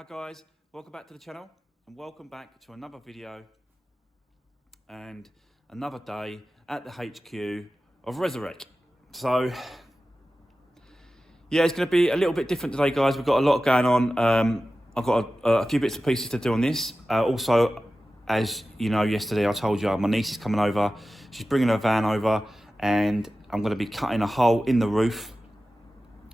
Hi guys, welcome back to the channel and welcome back to another video and another day at the HQ of Resurwreck. So yeah, it's going to be a little bit different today guys. We've got a lot going on. I've got a few bits and pieces to do on this. Also, as you know, yesterday I told you my niece is coming over. She's bringing her van over and I'm going to be cutting a hole in the roof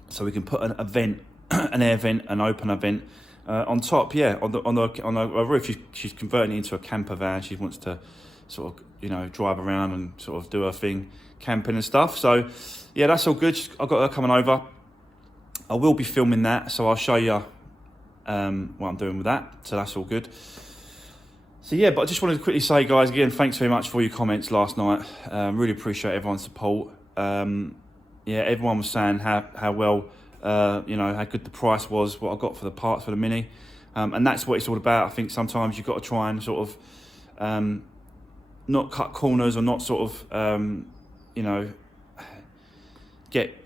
so we can put an vent, an air vent, an opener vent on top, yeah, on the roof. She's converting it into a camper van. She wants to sort of, you know, drive around and sort of do her thing, camping and stuff. So yeah, that's all good. I've got her coming over. I will be filming that, so I'll show you what I'm doing with that. So that's all good. So yeah, but I just wanted to quickly say, guys, again, thanks very much for your comments last night. Really appreciate everyone's support. Yeah, everyone was saying how well, you know, how good the price was, what I got for the parts for the Mini. And that's what it's all about. I think sometimes you've got to try and sort of not cut corners or not sort of, you know, get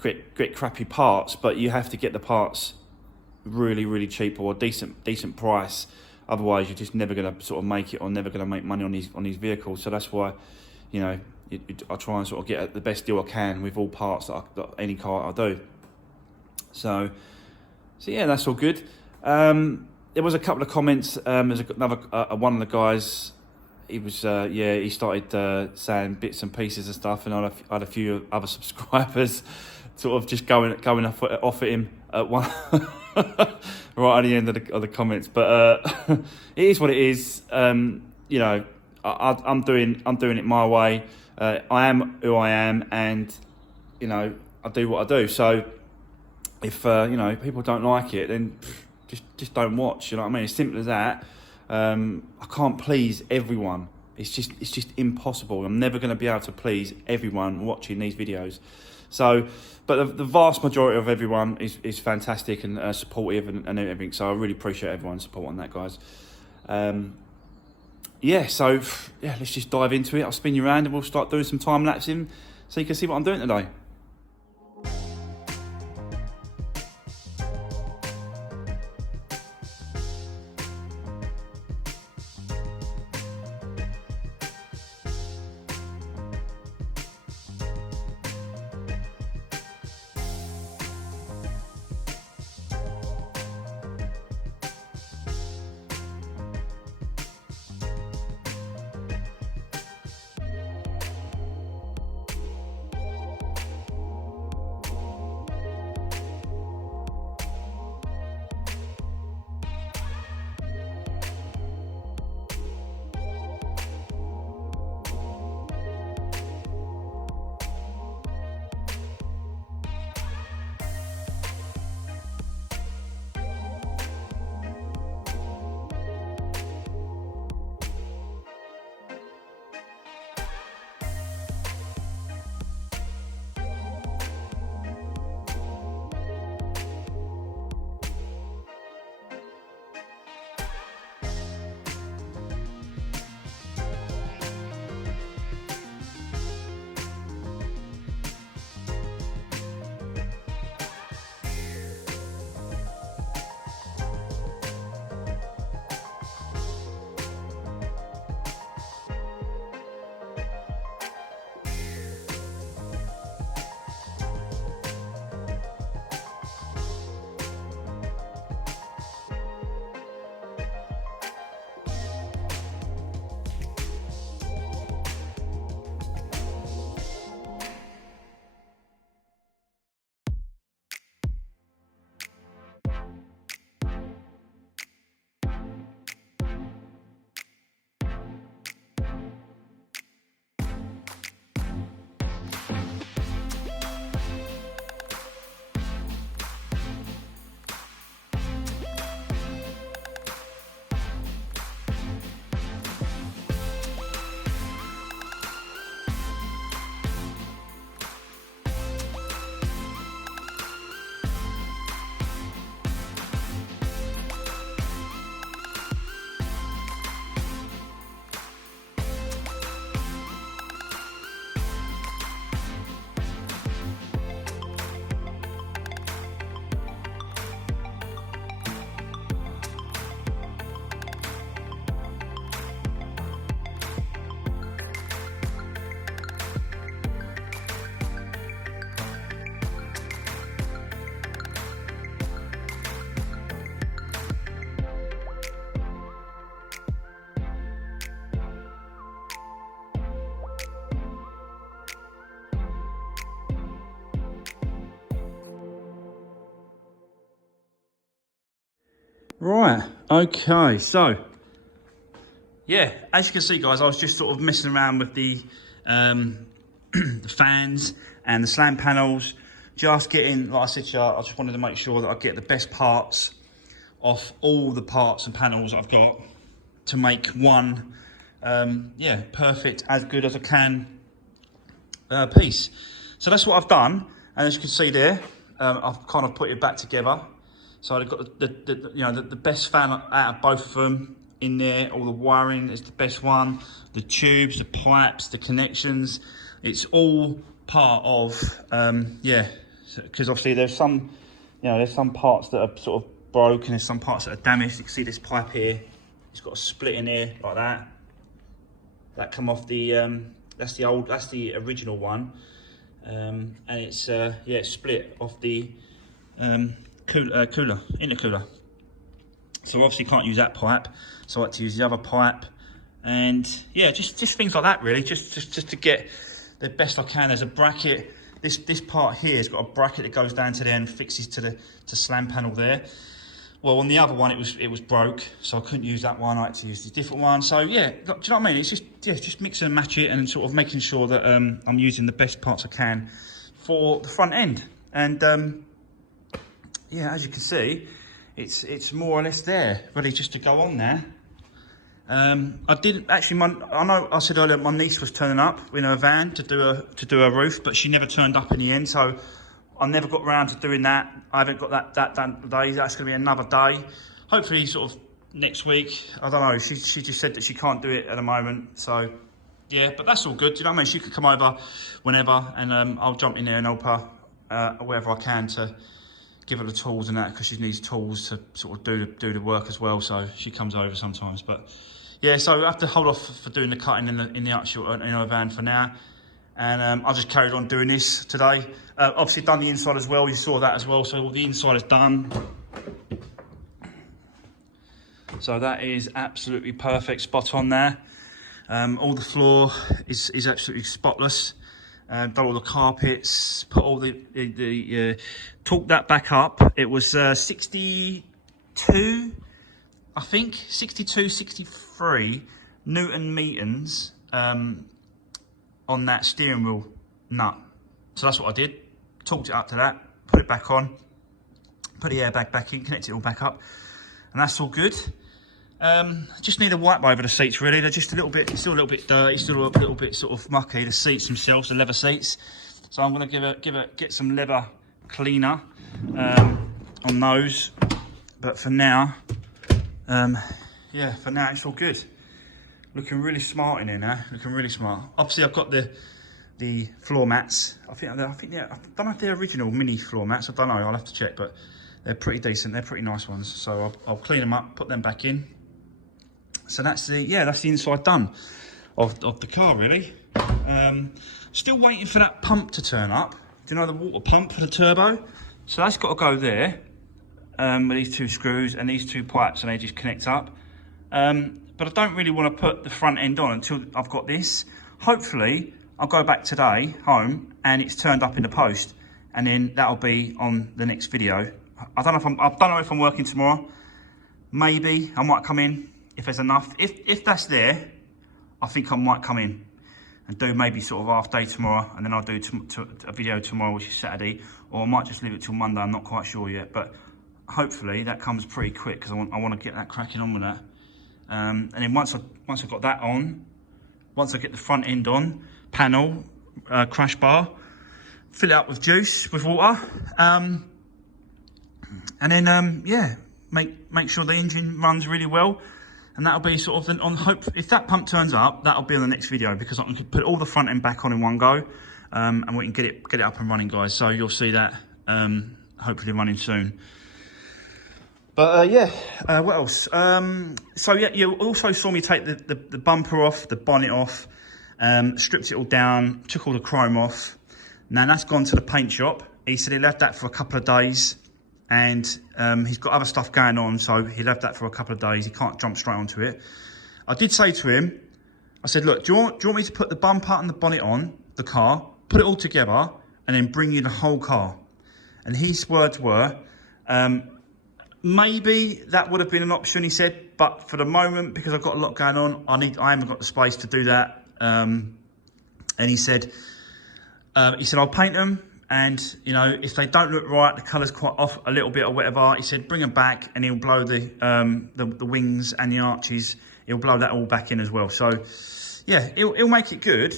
crappy parts, but you have to get the parts really cheap or decent price. Otherwise, you're just never going to sort of make it or never going to make money on these vehicles. So that's why, you know, I try and sort of get the best deal I can with all parts that any car I do. So yeah, that's all good. There was a couple of comments. There's another one of the guys. He was yeah, he started saying bits and pieces and stuff, and I had a few other subscribers sort of just going off at him at one right at the end of the comments. But it is what it is. You know, I'm doing it my way. I am who I am, and you know, I do what I do. So if you know, people don't like it, then just don't watch. You know what I mean? It's simple as that. I can't please everyone. It's just impossible. I'm never going to be able to please everyone watching these videos. So, but the vast majority of everyone is fantastic and supportive and everything. So I really appreciate everyone's support on that, guys. Yeah, so yeah, let's just dive into it. I'll spin you around and we'll start doing some time lapsing so you can see what I'm doing today. Right, okay, so yeah, as you can see, guys, I was just sort of messing around with the the fans and the slam panels, just getting, like I said to you, I just wanted to make sure that I get the best parts off all the parts and panels I've got to make one, yeah, perfect, as good as I can piece. So that's what I've done, and as you can see there, I've kind of put it back together. So I've got the best fan out of both of them in there. All the wiring is the best one. The tubes, the pipes, the connections. It's all part of, yeah, because obviously there's some, there's some parts that are sort of broken. There's some parts that are damaged. You can see this pipe here. It's got a split in here like that. That come off the, that's the original one. And it's, yeah, it's split off the, intercooler. So obviously can't use that pipe, so I had to use the other pipe, and yeah, just things like that really, just to get the best I can. There's a bracket. This part here has got a bracket that goes down to there and fixes to slam panel there. Well, on the other one it was broke, so I couldn't use that one. I had to use the different one. So yeah, do you know what I mean? It's just mix and match it, and sort of making sure that I'm using the best parts I can for the front end. And yeah, as you can see, it's more or less there, ready just to go on there. I didn't actually. I know I said earlier my niece was turning up in her van to do a roof, but she never turned up in the end. So I never got around to doing that. I haven't got that done today. That's going to be another day. Hopefully, sort of next week. I don't know. She just said that she can't do it at the moment. So yeah, but that's all good. Do you know what I mean? She could come over whenever, and I'll jump in there and help her wherever I can to give her the tools and that, because she needs tools to sort of do the work as well. So she comes over sometimes. But yeah, so I have to hold off for doing the cutting in the actual in our van for now. And I just carried on doing this today. Obviously done the inside as well. You saw that as well. So all the inside is done. So that is absolutely perfect, spot on there. All the floor is absolutely spotless. Done all the carpets, put all the torqued that back up. It was 62, I think, 62, 63 Newton meters on that steering wheel nut. So that's what I did. Torqued it up to that, put it back on, put the airbag back in, connect it all back up, and that's all good. Just need a wipe over the seats really. They're just still a little bit dirty, still a little bit sort of mucky. The seats themselves, the leather seats. So I'm going to get some leather cleaner on those. But for now, yeah, for now it's all good. Looking really smart in here now. Looking really smart. Obviously I've got the floor mats. I think I don't know if they're original mini floor mats. I don't know. I'll have to check, but they're pretty decent. They're pretty nice ones. So I'll clean them up, put them back in. So that's the inside done of the car really. Still waiting for that pump to turn up. Do you know the water pump for the turbo? So that's got to go there with these two screws and these two pipes, and they just connect up. But I don't really want to put the front end on until I've got this. Hopefully I'll go back today home and it's turned up in the post, and then that'll be on the next video. I don't know if I'm working tomorrow. Maybe I might come in if there's enough. If that's there, I think I might come in and do maybe sort of half day tomorrow, and then I'll do a video tomorrow, which is Saturday, or I might just leave it till Monday. I'm not quite sure yet, but hopefully that comes pretty quick, because I want to get that cracking on with that. And then once I've got that on, once I get the front end on, panel, crash bar, fill it up with juice, with water, and then yeah, make sure the engine runs really well. And that'll be sort of on hope. If that pump turns up, that'll be on the next video, because I can put all the front end back on in one go, and we can get it up and running, guys. So you'll see that hopefully running soon. But yeah, what else? So yeah, you also saw me take the bumper off, the bonnet off, stripped it all down, took all the chrome off. Now that's gone to the paint shop. He said he left that for a couple of days, and he's got other stuff going on, so he left that for a couple of days. He can't jump straight onto it. I did say to him, I said, look, do you want me to put the bumper and the bonnet on the car, put it all together, and then bring you the whole car? And his words were, maybe that would have been an option, he said, but for the moment, because I've got a lot going on, I haven't got the space to do that. And he said, I'll paint them, and you know, if they don't look right, the colour's quite off a little bit or whatever, he said bring them back, and he'll blow the wings and the arches. He'll blow that all back in as well. So yeah, he'll make it good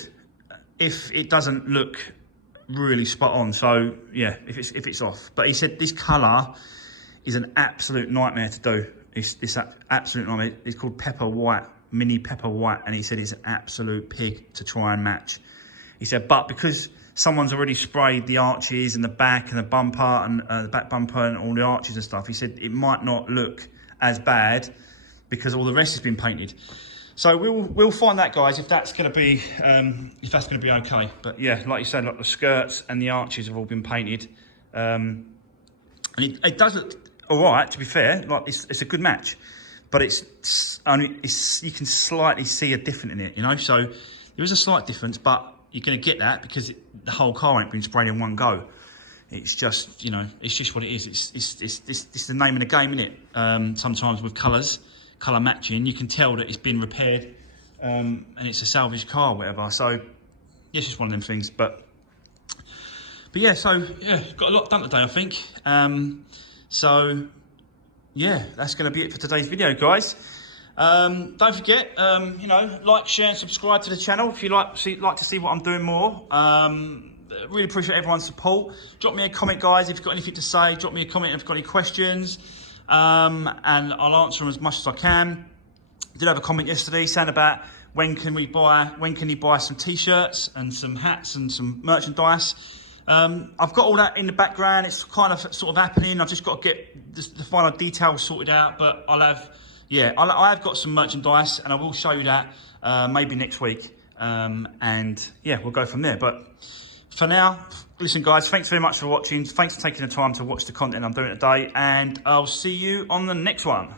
if it doesn't look really spot on. So yeah, if it's off. But he said this colour is an absolute nightmare to do. It's absolute nightmare. It's called pepper white, mini pepper white, and he said it's an absolute pig to try and match. He said, but because someone's already sprayed the arches and the back and the bumper and the back bumper and all the arches and stuff, he said it might not look as bad because all the rest has been painted. So we'll find that, guys, if that's going to be okay. But yeah, like you said, like the skirts and the arches have all been painted, and it does look all right, to be fair. Like it's a good match, but you can slightly see a difference in it, you know. So there is a slight difference, but you're going to get that because the whole car ain't been sprayed in one go. It's just, you know, it's just what it is. It's the name of the game, isn't it? Sometimes with colour matching, you can tell that it's been repaired, and it's a salvaged car or whatever. So yeah, it's just one of them things. But yeah, so yeah, got a lot done today, I think. So yeah, that's going to be it for today's video, guys. Don't forget, you know, like, share and subscribe to the channel if you like to see what I'm doing more. Really appreciate everyone's support. Drop me a comment, guys, if you've got anything to say. Drop me a comment if you've got any questions, and I'll answer them as much as I can. Did have a comment yesterday saying about when can he buy some t-shirts and some hats and some merchandise. I've got all that in the background. It's kind of sort of happening. I've just got to get the final details sorted out, but I have got some merchandise, and I will show you that maybe next week. And yeah, we'll go from there. But for now, listen, guys, thanks very much for watching. Thanks for taking the time to watch the content I'm doing today, and I'll see you on the next one.